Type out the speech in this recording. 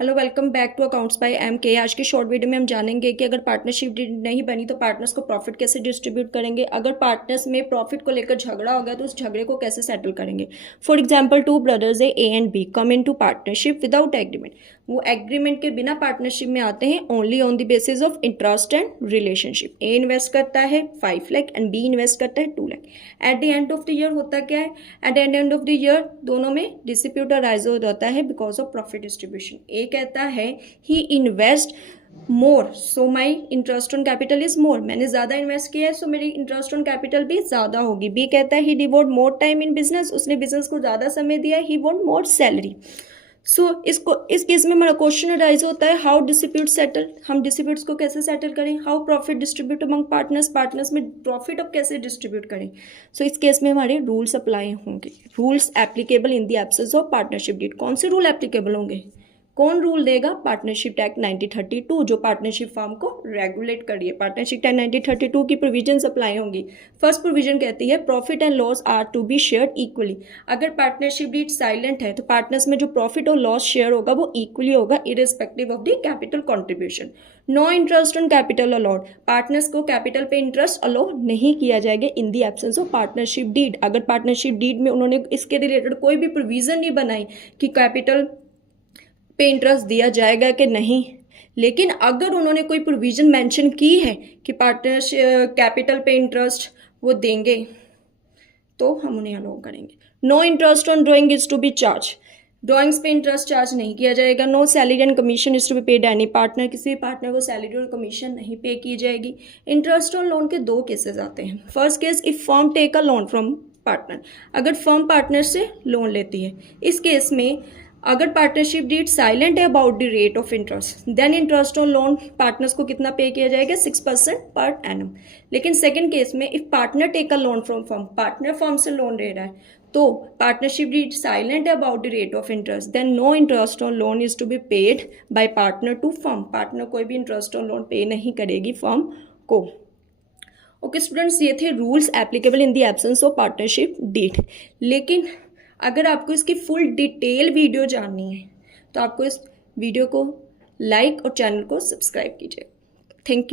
Hello, welcome back to accounts by M K. आज की short video में हम जानेंगे कि अगर पार्टनरशिप डीड नहीं बनी तो पार्टनर्स को प्रॉफिट कैसे डिस्ट्रीब्यूट करेंगे। अगर पार्टनर्स में प्रॉफिट को लेकर झगड़ा हो गया तो उस झगड़े को कैसे सेटल करेंगे। For example, two brothers A and B come into partnership without agreement. वो एग्रीमेंट के बिना पार्टनरशिप में आते हैं only on the basis of interest and relationship. A invest करता है 5 लाख एंड बी इन्वेस्ट करता है 2 lakh. At the end of the year होता क्या है, at the end of the year दोनों में डिस्प्यूट अराइज हो जाता है because of profit distribution. A कहता है he invest more so my interest on capital is more. मैंने ज्यादा इन्वेस्ट किया है सो मेरी इंटरेस्ट ऑन कैपिटल भी ज्यादा होगी। बी कहता है he devote more time in business, उसने बिजनेस को ज्यादा समय दिया है, ही वॉन्ट मोर सैलरी। सो इस केस में हमारा क्वेश्चन अराइज होता है हाउ डिस्प्यूट सेटल। हम डिस्प्यूट्स को कैसे सेटल करें। How profit distribute among partners, partners में प्रॉफिट अब कैसे डिस्ट्रीब्यूट करें। सो इस केस में हमारे रूल्स अप्लाई होंगे। Rules applicable in the absence of partnership deed. कौन से रूल एप्लीकेबल होंगे, कौन रूल देगा। पार्टनरशिप एक्ट 1932 जो पार्टनरशिप फॉर्म को रेगुलेट करिए। पार्टनरशिप एक्ट 1932 की प्रोविजंस अप्लाई होंगी। फर्स्ट प्रोविजन कहती है profit and loss are to be shared equally. अगर पार्टनरशिप डीड साइलेंट है तो पार्टनर्स में जो प्रॉफिट और लॉस शेयर होगा वो इक्वली होगा irrespective of the capital contribution. No interest on capital allowed. Partners को कैपिटल पे इंटरेस्ट अलाउ नहीं किया जाएगा in the absence of partnership deed. अगर पार्टनरशिप डीड में उन्होंने इसके रिलेटेड कोई भी प्रोविजन नहीं बनाई कि कैपिटल पे इंटरेस्ट दिया जाएगा कि नहीं, लेकिन अगर उन्होंने कोई प्रोविजन मेंशन की है कि पार्टनर्स कैपिटल पे इंटरेस्ट वो देंगे तो हम उन्हें अलाउ करेंगे। No interest on drawing is to be charge. Drawings पे इंटरेस्ट चार्ज नहीं किया जाएगा। No salary and commission is to be paid any partner. किसी भी पार्टनर को सैलरी और कमीशन नहीं पे की जाएगी। इंटरेस्ट ऑन लोन के दो केसेस आते हैं। First case, if firm take a loan from partner. अगर फर्म पार्टनर से लोन लेती है, इस केस में अगर पार्टनरशिप डीड साइलेंट है about the rate of interest, then interest on loan partners को कितना पे किया जाएगा, 6% पर एनम। लेकिन सेकंड केस में if partner take a loan from firm, partner firm से लोन ले रहा है तो पार्टनरशिप डीड साइलेंट है about the rate of interest, then no interest on loan is to be paid by partner to firm. Partner कोई भी interest on loan पे नहीं करेगी फर्म को। ओके स्टूडेंट्स, ये थे rules applicable in the absence of partnership deed. लेकिन अगर आपको इसकी फुल डिटेल वीडियो जाननी है तो आपको इस वीडियो को लाइक और चैनल को सब्सक्राइब कीजिए। Thank you.